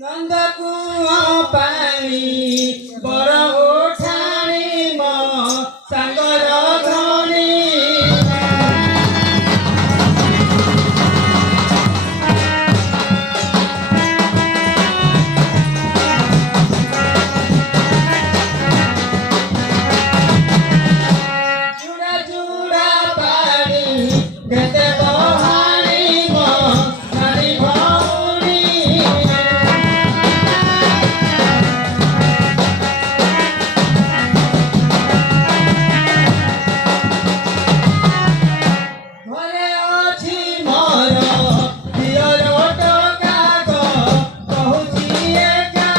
नन्दको पानी बर उठानी म सागर घनी जुड़ा जुड़ा पानी घेते बहानी म नारी भौनी घरे अछि मोर पियर टकाक कहुछि एका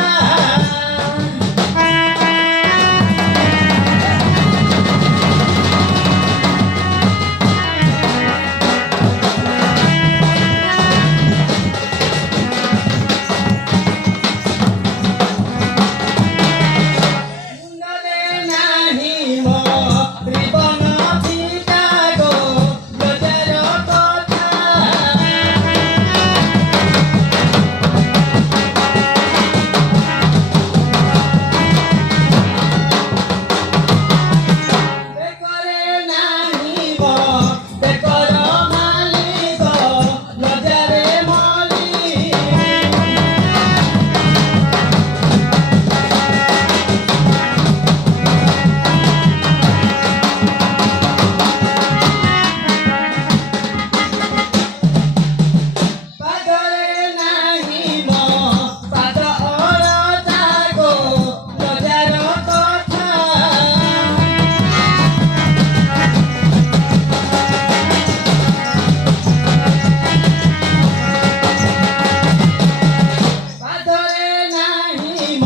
मुंडले नाही म त्रिभुवन पिताक लजार कथा बेकरे नाही म बेकर मालिक लजारे मली पादरे नाही म पाद अरजाको लजार कथा पादरे नाही म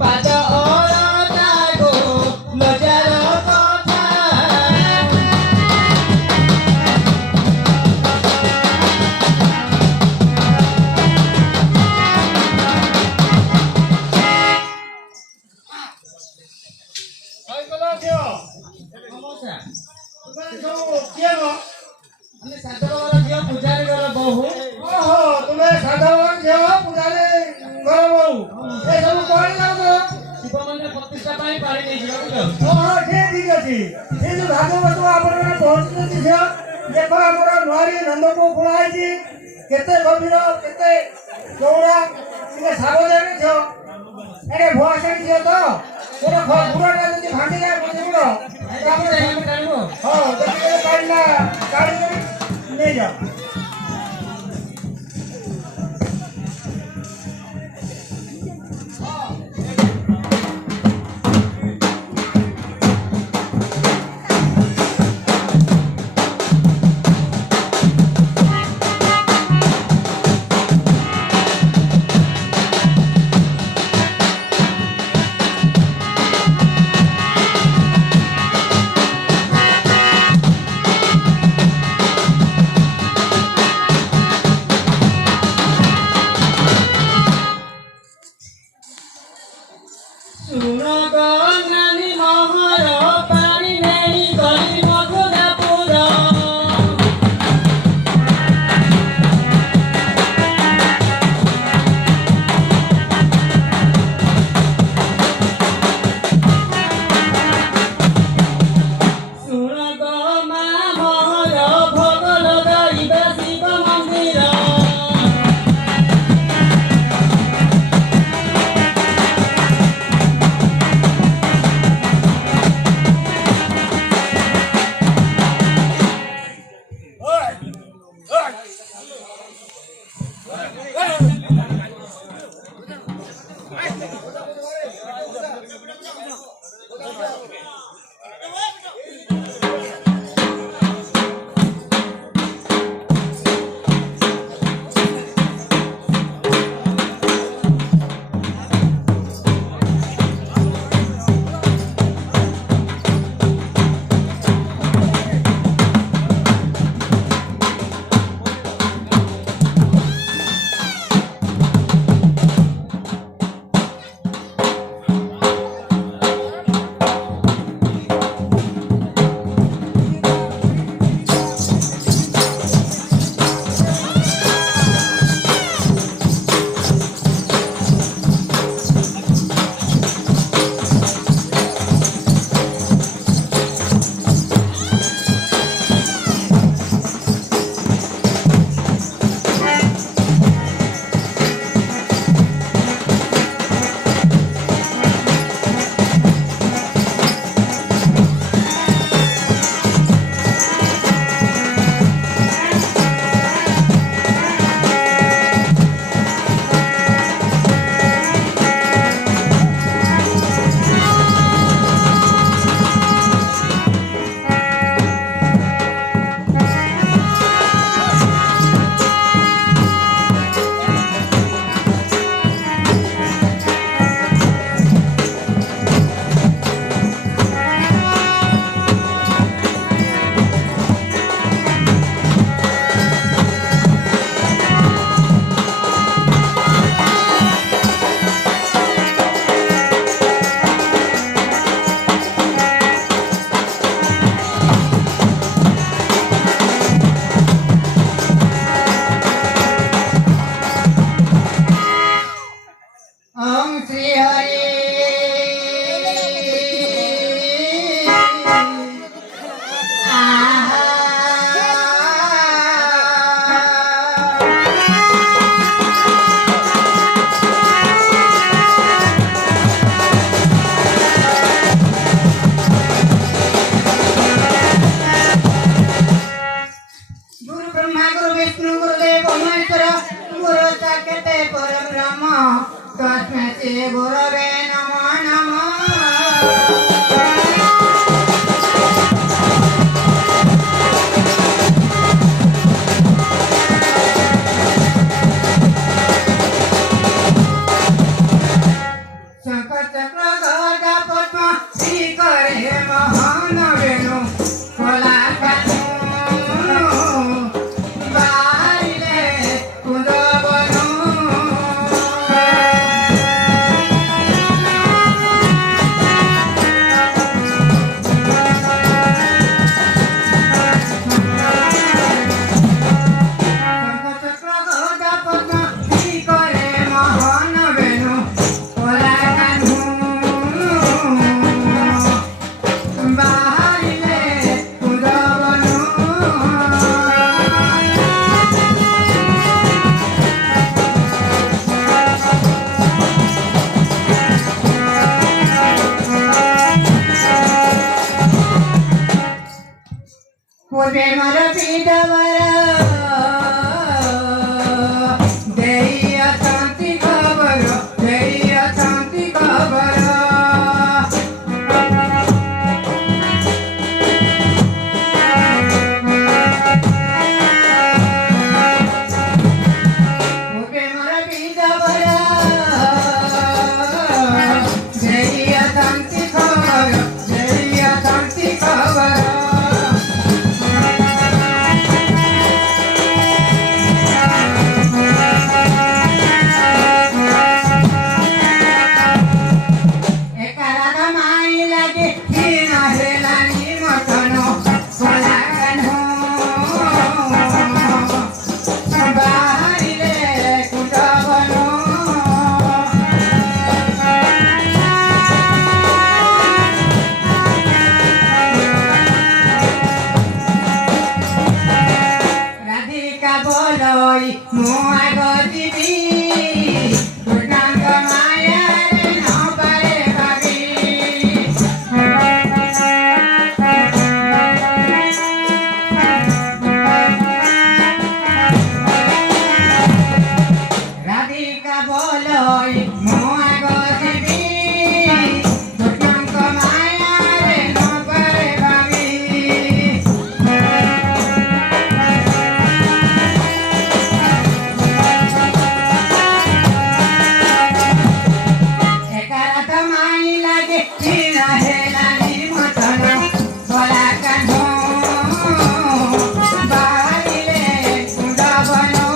पाद अरजाको लजार कथा नमस्कार ଆମେ ସାଧବର ଝିଅ ପୂଜାରୀ ଘର ବୋହୁ ଶିବ ମନ୍ଦିର ପ୍ରତିଷ୍ଠା ପାଇଁ ପାଣି ନେଇଯିବାକୁ ଯାଉଛୁ କେତେ ଗଭୀର କେତେ ଚଉଡ଼ା ଟିକେ ସାବଧାନ ଝିଅ ଏରେ ଭୁଆସାଣି ଝିଅ ତ ଗୋଟେ ଗୁଡ଼ଟା ଯଦି ଭାଙ୍ଗିଯାଏ ବୁଝିବୁଡ଼ ଟାଣିବ ହଁ ଯେତିକି କାଢ଼ିଲା କାଢ଼ିକରି ନେଇଯାଅ श्री हरि गुरु ब्रह्मा गुरु विष्णु गुरुदेव महेश्वर गुरु साक्षात् परब्रह्म तस्मै श्री गुरवे नमो नमः। शंकर चक्र गदा पद्म श्रीकर हे महान वेणु कोलाकानु बारिले कुंदवनु शंकर चक्र गदा पद्म श्रीकर हे महान वेणु कोलाकानु बारिले कुंदवनु पूर्वे मर पीडवर देय शांति खबर देय शांति खबर पूर्वे मर पीडवर देय शांति खबर देय शांति खबर एकारा माई लागे हीना हेलानी मटनो कोलाकानु बारिले कुंदवनु राधिका बोलोई मुआ गजिबी कृष्णांग माया रे न पारे भागी राधिका बोलोई मुआ गजिबी कृष्णांग माया रे न पारे भागी एकारा माई लागे हीना हेलानी मटनो कोलाकानु बारिले कुंदवनु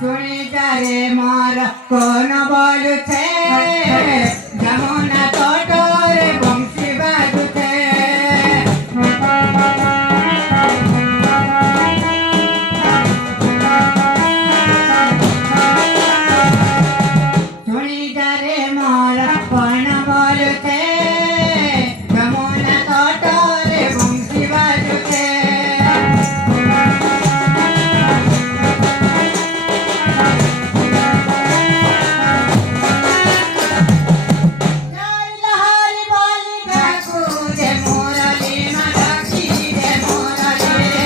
सुनी जारे मोर कोन बोलुछे जमुना तटरे बंशी बाजुछे सुनी जारे मोर कोन बोलुछे जमुना तटरे बंशी बाजुछे लहरी बोली गाकू दे मुरली मडकी दे मुरली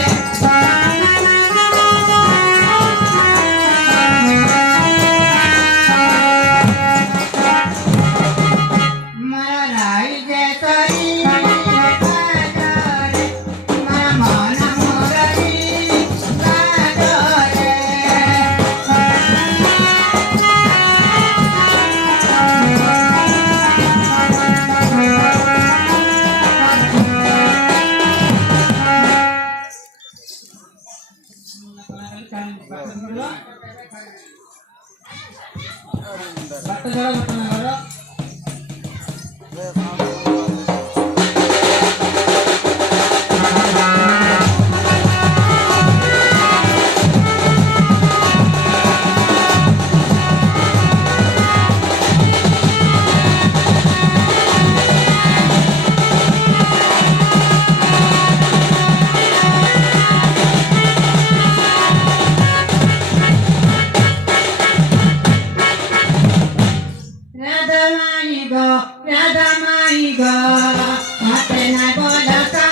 मरा राई जे तरी बाजरे मरा मन मुरली बाजरे भक्त जरा माई ग, राधा माई ग, हाते नाही बोलता